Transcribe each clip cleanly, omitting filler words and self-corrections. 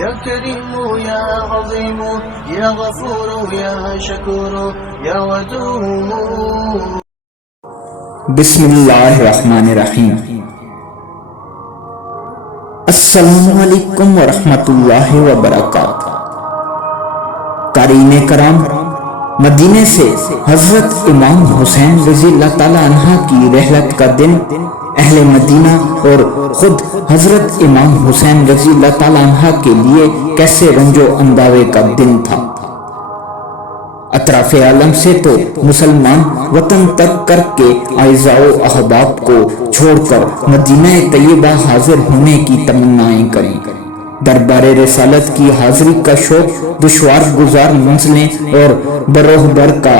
يا كريم يا عظيم يا غفور يا شكور يا ودود. بسم اللہ الرحمن الرحیم۔ السلام علیکم ورحمۃ اللہ وبرکاتہ۔ قارئین کرام، مدینے سے حضرت امام حسین رضی اللہ تعالیٰ عنہ کی رحلت کا دن اہل مدینہ اور خود حضرت امام حسین رضی اللہ تعالیٰ عنہ کے لیے کیسے رنج و انداوے کا دن تھا۔ اطراف عالم سے تو مسلمان وطن ترک کر کے اعزاء و احباب کو چھوڑ کر مدینہ طیبہ حاضر ہونے کی تمنائیں کریں۔ دربار رسالت کی حاضری کا شوق دشوار گزار منزلیں اور بروہ بر کا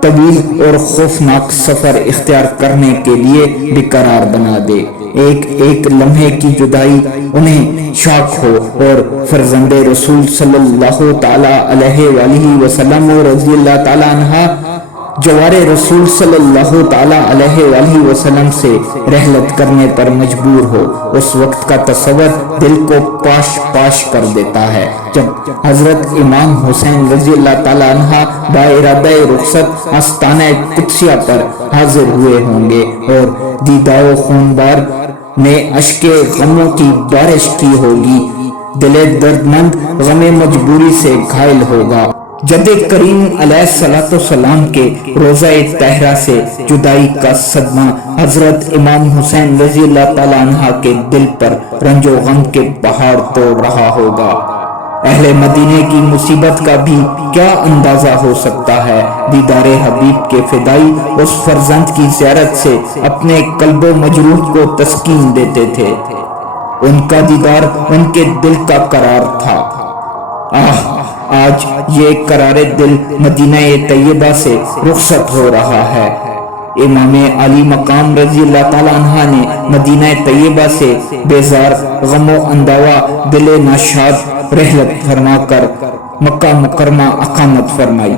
طویل اور خوفناک سفر اختیار کرنے کے لیے بیقرار بنا دے۔ ایک ایک لمحے کی جدائی انہیں شاک ہو اور فرزند رسول صلی اللہ تعالیٰ علیہ وآلہ وسلم و رضی اللہ تعالیٰ عنہ جوار رسول صلی اللہ تعالیٰ علیہ وآلہ وسلم سے رحلت کرنے پر مجبور ہو۔ اس وقت کا تصور دل کو پاش پاش کر دیتا ہے جب حضرت امام حسین رضی اللہ تعالیٰ عنہ بارادہ رخصت آستانہ قدسیہ پر حاضر ہوئے ہوں گے اور دیدہ و خونبار نے اشک غموں کی بارش کی ہوگی۔ دل درد مند غم مجبوری سے گھائل ہوگا۔ جد کریم علیہ السلام کے روضہ طاہرہ سے جدائی کا صدمہ حضرت امام حسین رضی اللہ تعالیٰ عنہ کے دل پر رنج و غم کے پہاڑ توڑ رہا ہوگا۔ اہل مدینے کی مصیبت کا بھی کیا اندازہ ہو سکتا ہے۔ دیدار حبیب کے فدائی اس فرزند کی زیارت سے اپنے قلب و مجروح کو تسکین دیتے تھے۔ ان کا دیدار ان کے دل کا قرار تھا۔ آج یہ قرار دل مدینہ طیبہ سے رخصت ہو رہا ہے۔ امام علی مقام رضی اللہ تعالیٰ عنہ نے مدینہ طیبہ سے بیزار غم و اندوا دل ناشاد رحلت فرما کر مکہ مکرمہ اقامت فرمائی۔